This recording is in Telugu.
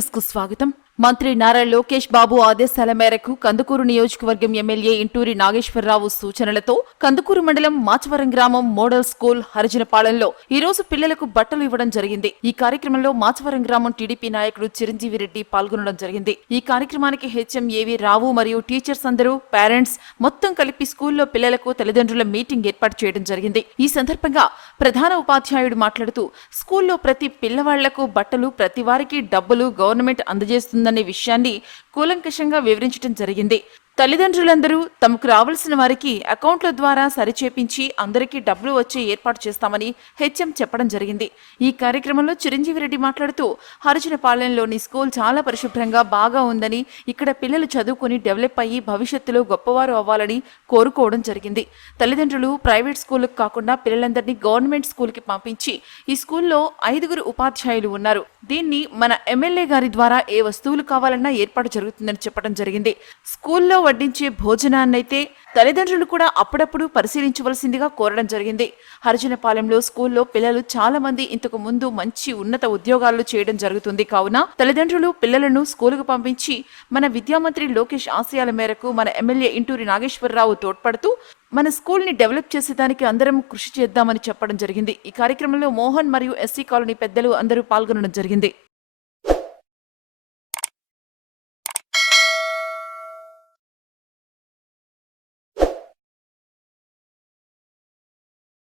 న్యూస్కు స్వాగతం మంత్రి నారా లోకేష్ బాబు ఆదేశాల మేరకు కందుకూరు నియోజకవర్గం ఎమ్మెల్యే ఇంటూరి నాగేశ్వరరావు సూచనలతో కందుకూరు మండలం మాచవరం గ్రామం మోడల్ స్కూల్ హరిజనపాలెంలో ఈ రోజు పిల్లలకు బట్టలు ఇవ్వడం జరిగింది. ఈ కార్యక్రమంలో మాచవరం గ్రామం టీడీపీ నాయకుడు చిరంజీవి రెడ్డి పాల్గొనడం జరిగింది. ఈ కార్యక్రమానికి హెచ్ఎంఏవి రావు మరియు టీచర్స్ అందరూ పేరెంట్స్ మొత్తం కలిపి స్కూల్లో పిల్లలకు తల్లిదండ్రుల మీటింగ్ ఏర్పాటు చేయడం జరిగింది. ఈ సందర్భంగా ప్రధాన ఉపాధ్యాయుడు మాట్లాడుతూ స్కూల్లో ప్రతి పిల్లవాళ్ళకు బట్టలు ప్రతి వారికి డబ్బులు గవర్నమెంట్ అందజేస్తుందనే విషయాన్ని కూలంకషంగా వివరించడం జరిగింది. తల్లిదండ్రులందరూ తమకు రావాల్సిన వారికి అకౌంట్ల ద్వారా సరిచేపించి అందరికీ డబ్బులు వచ్చే ఏర్పాటు చేస్తామని హెచ్ఎం చెప్పడం జరిగింది. ఈ కార్యక్రమంలో చిరంజీవి రెడ్డి మాట్లాడుతూ హరిజనపాలెంలోని స్కూల్ చాలా పరిశుభ్రంగా బాగా ఉందని ఇక్కడ పిల్లలు చదువుకుని డెవలప్ అయ్యి భవిష్యత్తులో గొప్పవారు అవ్వాలని కోరుకోవడం జరిగింది. తల్లిదండ్రులు ప్రైవేట్ స్కూల్కి కాకుండా పిల్లలందరినీ గవర్నమెంట్ స్కూల్కి పంపించి ఈ స్కూల్లో ఐదుగురు ఉపాధ్యాయులు ఉన్నారు. దీన్ని మన ఎమ్మెల్యే గారి ద్వారా ఏ వస్తువులు కావాలన్నా ఏర్పాటు జరుగుతుందని చెప్పడం జరిగింది. స్కూల్లో వడ్డించే భోజనాన్నైతే తల్లిదండ్రులు కూడా అప్పుడప్పుడు పరిశీలించవలసిందిగా కోరడం జరిగింది. హరిజనపాలెంలో స్కూల్లో పిల్లలు చాలా మంది ఇంతకు ముందు మంచి ఉన్నత ఉద్యోగాలు చేయడం జరుగుతుంది కావున తల్లిదండ్రులు పిల్లలను స్కూలుకు పంపించి మన విద్యామంత్రి లోకేష్ ఆశయాల మేరకు మన ఎమ్మెల్యే ఇంటూరి నాగేశ్వరరావు తోడ్పడుతూ మన స్కూల్ని డెవలప్ చేసేదానికి అందరం కృషి చేద్దామని చెప్పడం జరిగింది. ఈ కార్యక్రమంలో మోహన్ మరియు ఎస్సీ కాలనీ పెద్దలు అందరూ పాల్గొనడం జరిగింది.